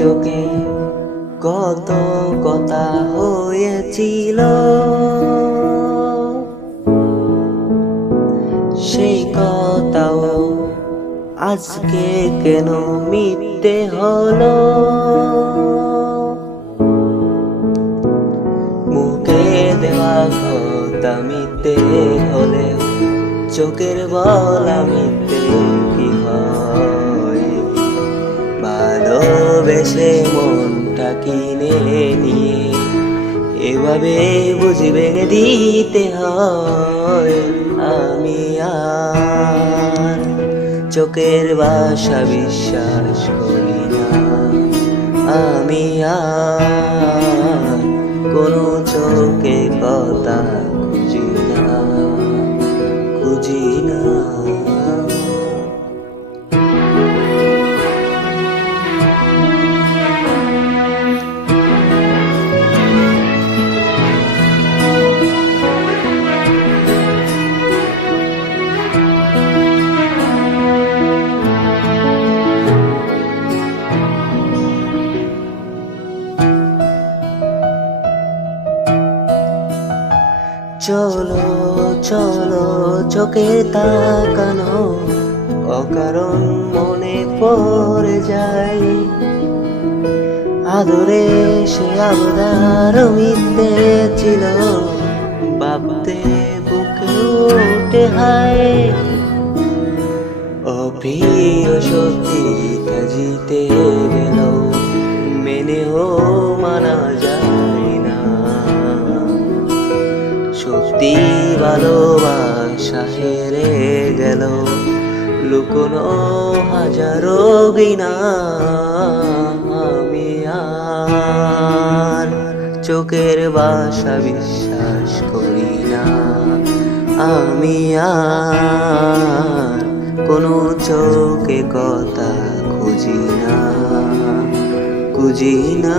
চোখে কত কথা হয়েছিল, সেই কথাও আজকে কেন মিথ্যে হলো। মুখে দেওয়া কথা মিথ্যে হলে চোখের বলা মিথ্যে কি হয়। ভালোবেসে মনটা কিনে নিয়ে এভাবে বুঝবে দিতে হয়। আমি আর চোখের ভাষা বিশ্বাস করি না, আমি আর কোনো চোখে কথা খুঁজি না, খুঁজি না। চলো চলো চোখে তাকানো অকারণ মনে পড়ে যায়। আদরে সে আবদার মিথ্যে ছিল, ভাবতে বুকে ওঠে হায়। অপ্রিয় সত্যিটা জিতে গেল, মেনেও মানা যায় না। সত্যি ভালোবাসা হেরে গেল, লুকোনো হাজারো ঘৃণা। আমি আর চোখের ভাষা বিশ্বাস করি না, আমি আর কোনো চোখে কথা খুঁজি না, খুঁজি না।